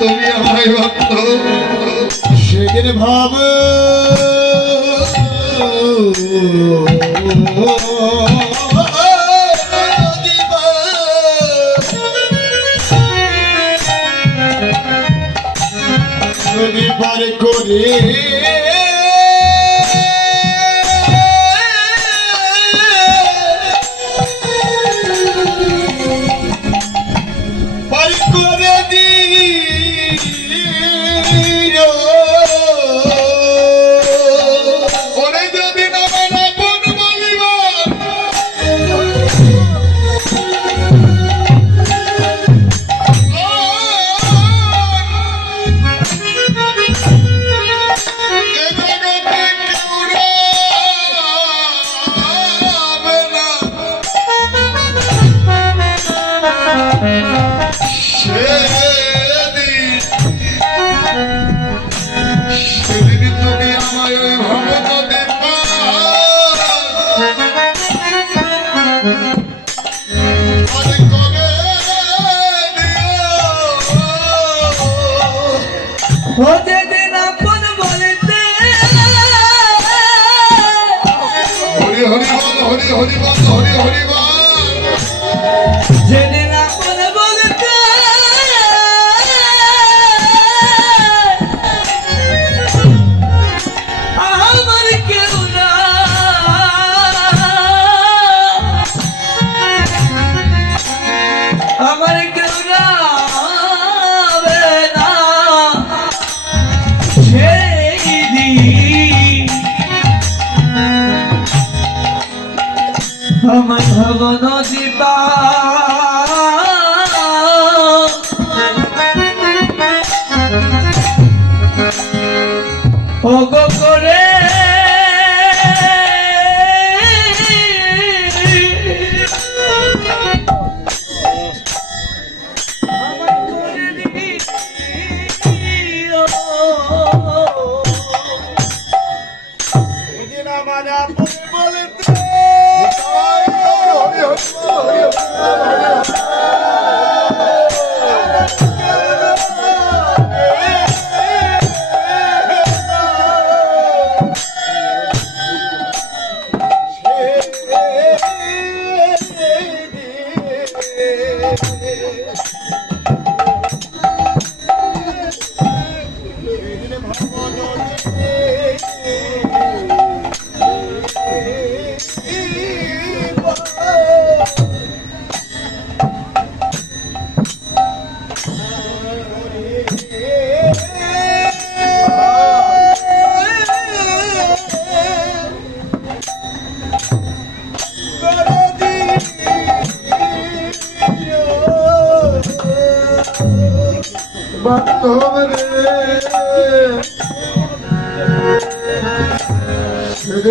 তুমি আমায় রক্ত সেদিন ভাবে Ei, ei.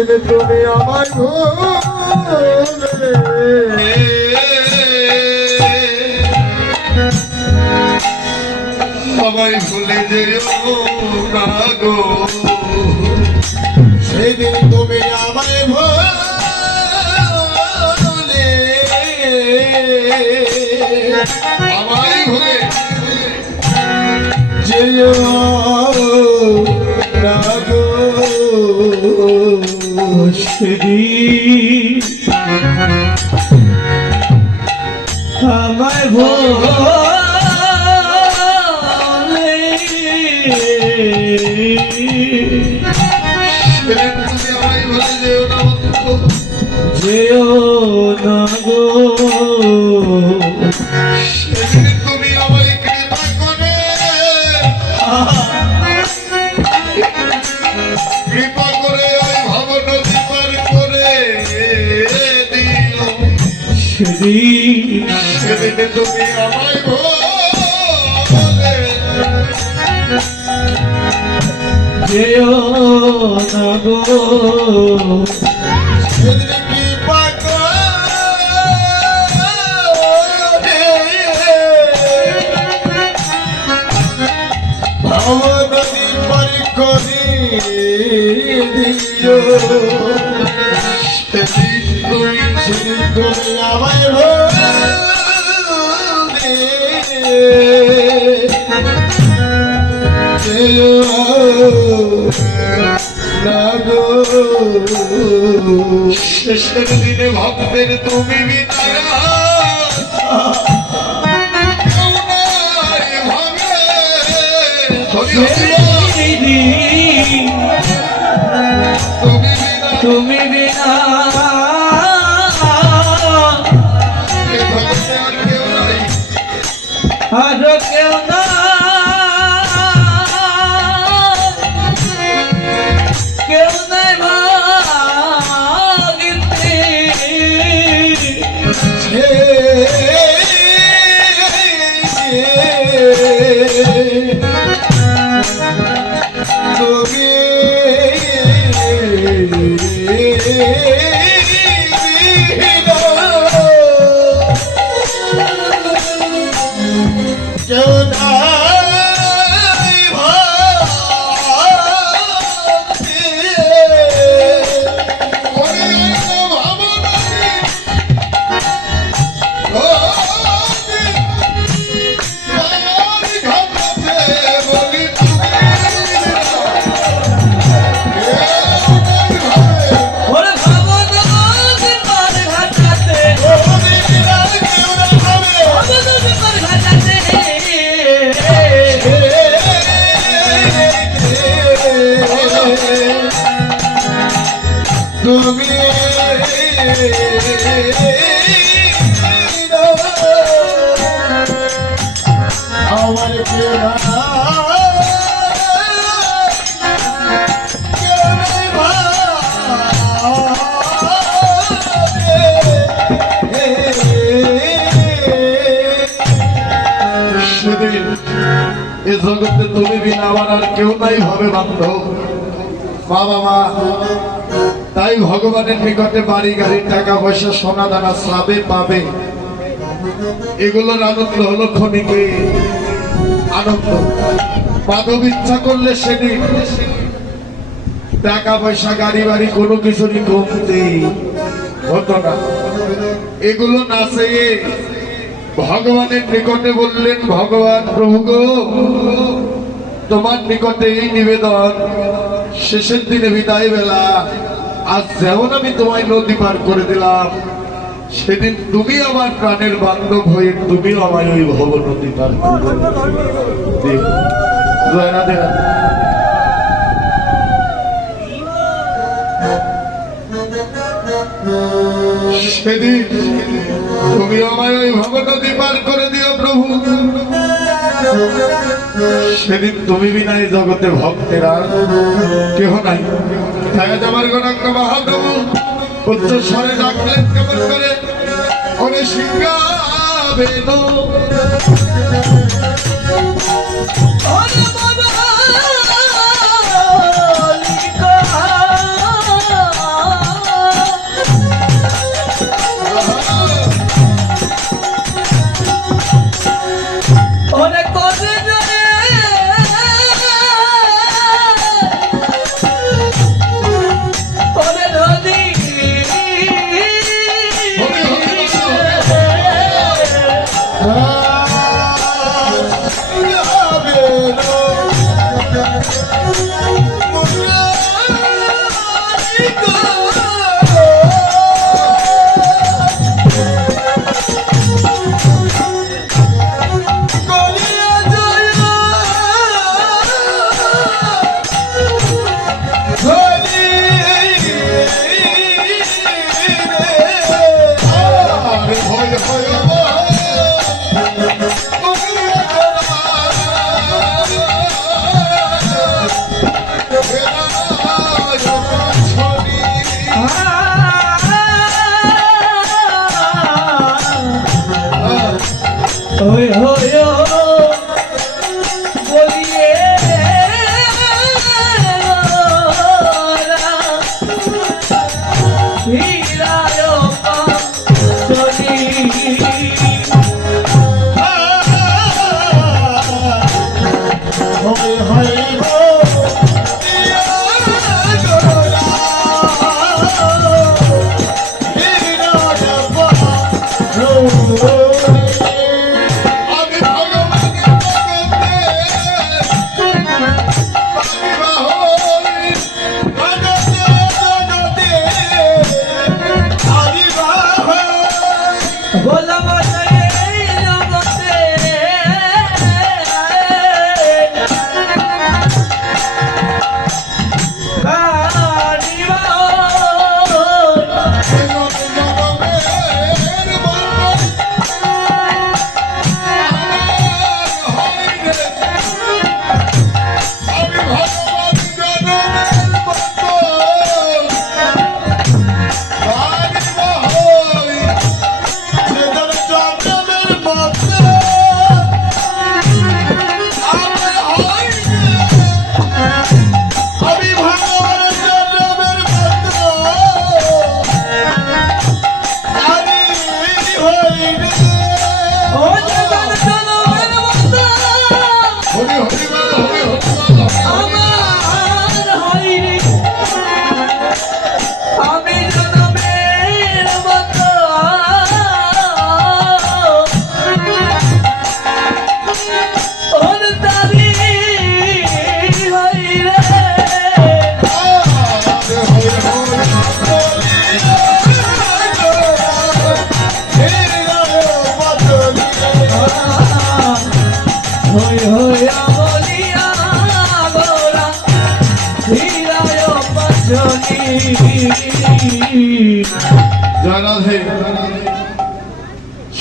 সেদিন তুমি আমার ভুলবে সবাই ভুলে যেও না গো। যেও না গো তুমি আমায় কৃপা করে কৃপা করে ওই ভবন দিবার করে দিও সেদিন সেদিন তুমি আমায় ভোলে যেও না গো দিনে ভক্তের তুমি বিদায়। তুমি বিনা। আর কেউ না। কেউ নাই ভাগিতে তুমি জগতে তুমি বিনা আমার আর কেউ নাই ভাবে বান্ধব বাবা মা। তাই ভগবানের নিকটে বাড়ি, গাড়ি, টাকা পয়সা, সোনা দানা সাবে পাবে। এগুলোর আনন্দ হলো ক্ষণিকে আনন্দ। মাধব ইচ্ছা করলে সেদিন টাকা পয়সা, গাড়ি, বাড়ি, কোনো কিছুরই কমতে হতো না। এগুলো না চেয়ে ভগবানের নিকটে বললেন, ভগবান প্রভু তোমার নিকটে এই নিবেদন। শেষের দিনে বিদায় বেলা আজ যেমন আমি তোমায় নদী পার করে দিলাম, সেদিন তুমি আমার প্রাণের বান্ধব হয়ে তুমি আমায় ওই ভব নদী পার করে দিও। সেদিন তুমি আমায় ওই ভব পার করে দিও প্রভু। সেদিন তুমি বিনা এই জগতে ভক্তেরা কেহ নাই। তাই আজ আমার গণাঙ্গ মহাপ্রভু উচ্চ স্বরে ডাকলেন কেমন করে? ওরে সিংহাবে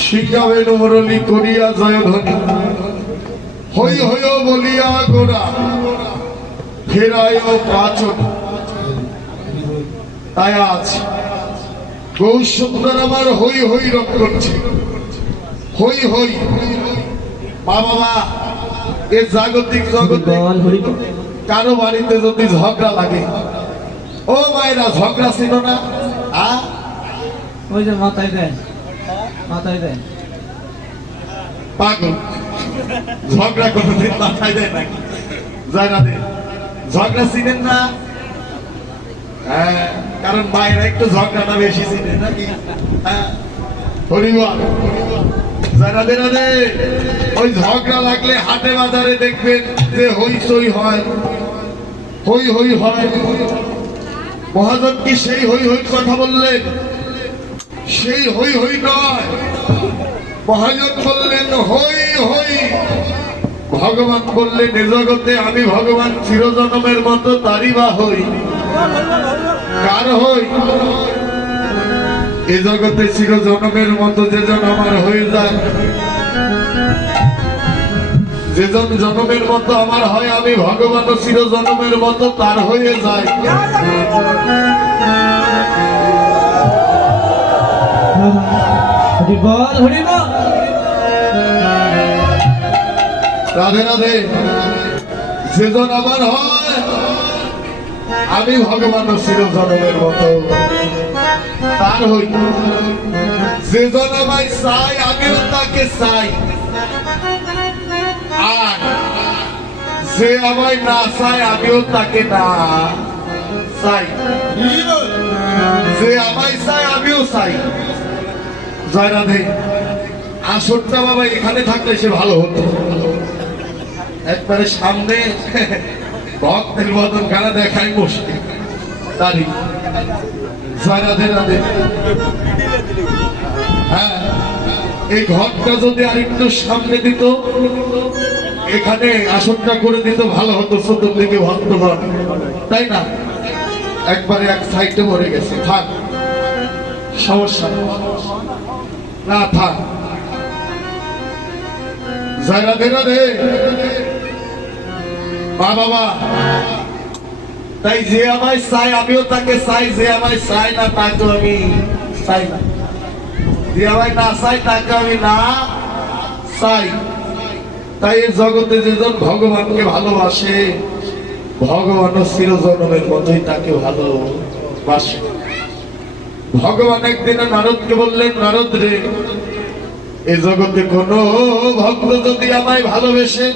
সিংহাবেন মুরলী করিয়া জয় ধ্বনি হই হই বলিয়া গোড়া ফেরায় পাচন তাই আজ সুন্দর আমার হই হই রক করছে। হই হই মা বাবা এ জাগতিক জগতে কারও বাড়িতে যদি ঝগড়া লাগে ও মায়েরা ঝগড়া ছিল না? আ? ওই যে মাথায় দেন। মাথায় দেন। পাগল। ঝগড়া কোনোদিন মাথায় নাকি? যায় না ঝগড়া চিনেন না? হ্যাঁ কারণ মায়েরা একটু ঝগড়াটা বেশি নাকি? হ্যাঁ। ওই ঝগড়া লাগলে হাটে বাজারে দেখবেন যে হইচই হয়। হই হই হয়। মহাজন কি সেই হই হই কথা বললেন? সেই হই হই নয়। মহাজন বললেন হই হই ভগবান বললেন, এ জগতে আমি ভগবান চিরজনমের মতো, তারই বা হই? কার হই? এ জগতে চিরজনমের মতো, যেজন আমার হয়ে যায়। যেজন জনমের মতো আমার হয়, আমি ভগবান চিরজনমের মতো, তার হয়ে যায়। রাধে রাধে। যেজন আমার হয়, আমি ভগবান চিরজনমের মতো। তার হই যেজন আমায় চাই আমিও তাকে চাই। আর যে আমায় না চায়, আমিও তাকে না চাই। যে আমায় চায়, আমিও চাই। জয় রাধে আসরটা বাবা এখানে থাকলে সে ভালো হতো। একবারে সামনে ভক্তের বদন খানা দেখাই মুশকিল। তারি জয় রাধে হ্যাঁ এই ঘরটা যদি আরেকটু সামনে দিত, এখানে আসনটা করে দিত, ভালো হতো চতুর্দিকে ভক্তগণ তাই না? একবারে এক সাইডে মরে গেছে। থাক, সমস্যা। না থাক। জয় রাধে রাধে। মা বাবা তাই যে আমায় চাই আমিও তাকে চাই, যে আমায় চাই না, তাকে আমি চাই না। যে আমায় না চাই তাকে আমি না চাই। তাই এই জগতে যেজন ভগবানকে ভালোবাসে ভগবান চিরজনমের মতোই তাকে ভালোবাসে। ভগবান একদিনে নারদকে বললেন, নারদ রে, এ জগতে কোন ভক্ত যদি আমায় ভালোবেসে,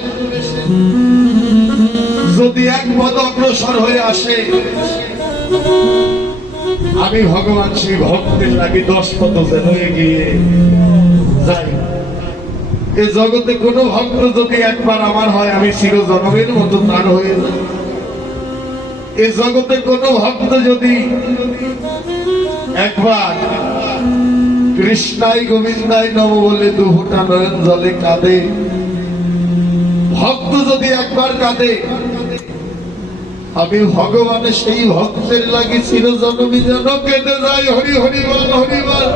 যদি এক পদ অগ্রসর হয়ে আসে, আমি ভগবান সেই ভক্তের লাগে দশ পদ যেন এগিয়ে যাই। এ জগতে কোন ভক্ত যদি একবার আমার হয়, আমি চির জনমের মতো তার হয়ে যাই। এ জগতে কোন ভক্ত যদি একবার কৃষ্ণাই গোবিন্দাই নব বলে দুহুটা নয়ন জলে কাঁদে। ভক্ত যদি একবার কাঁদে, আমি ভগবানের সেই ভক্তের লাগে চিরজনমী যেন কেঁদে যাই হরি হরি বল হরি বল।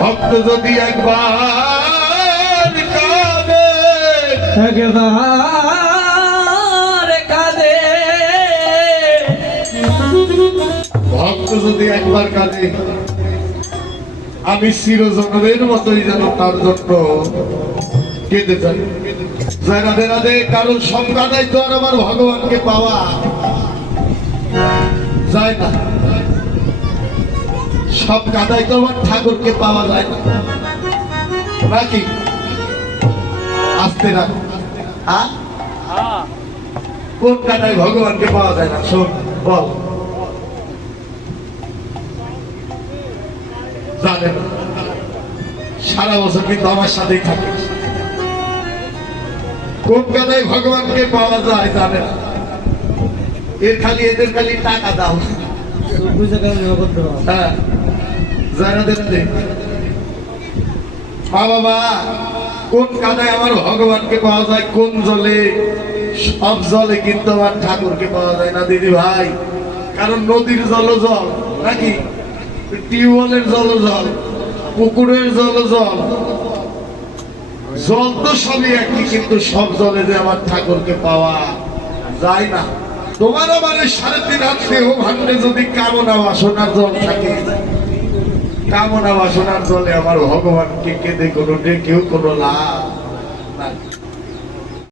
ভক্ত যদি একবার কাঁদে ভক্ত যদি একবার কাঁদে আমি চিরজনমের মতোই যেন তার জন্য কেঁদে যাই জয় রাধে রাধে কারণ নাই তো আর আমার ভগবানকে পাওয়া। যায় না। সব কাদাই তো আমার ঠাকুরকে পাওয়া যায় না। নাকি? আসতে রাখ। কোন কাদায় ভগবানকে পাওয়া যায় না? শোন বল। জানে না সারা বছর কিন্তু আমার সাথেই থাকে। কোন কাদায় ভগবানকে পাওয়া যায় জানে না। এর খালি, এদের খালি টাকা দাও। হ্যাঁ জানা দেন আমার ভগবানকে পাওয়া যায়, কোন জলে? সব জলে কিন্তু আমার ঠাকুরকে পাওয়া যায় না, দিদি ভাই। কারণ নদীর জল জল, নাকি? টিউবওয়েলের জল জল, পুকুরের জল জল। জল তো সবই একই, কিন্তু সব জলে যে আমার ঠাকুরকে পাওয়া যায় না। তোমার আমার সাড়ে তিন হাত দেহ ভান্ডে যদি কামনা বাসনার জল থাকে, কামনা বাসনার জলে আমার ভগবানকে কেঁদে কোনো ডেকেও কোনো লাভ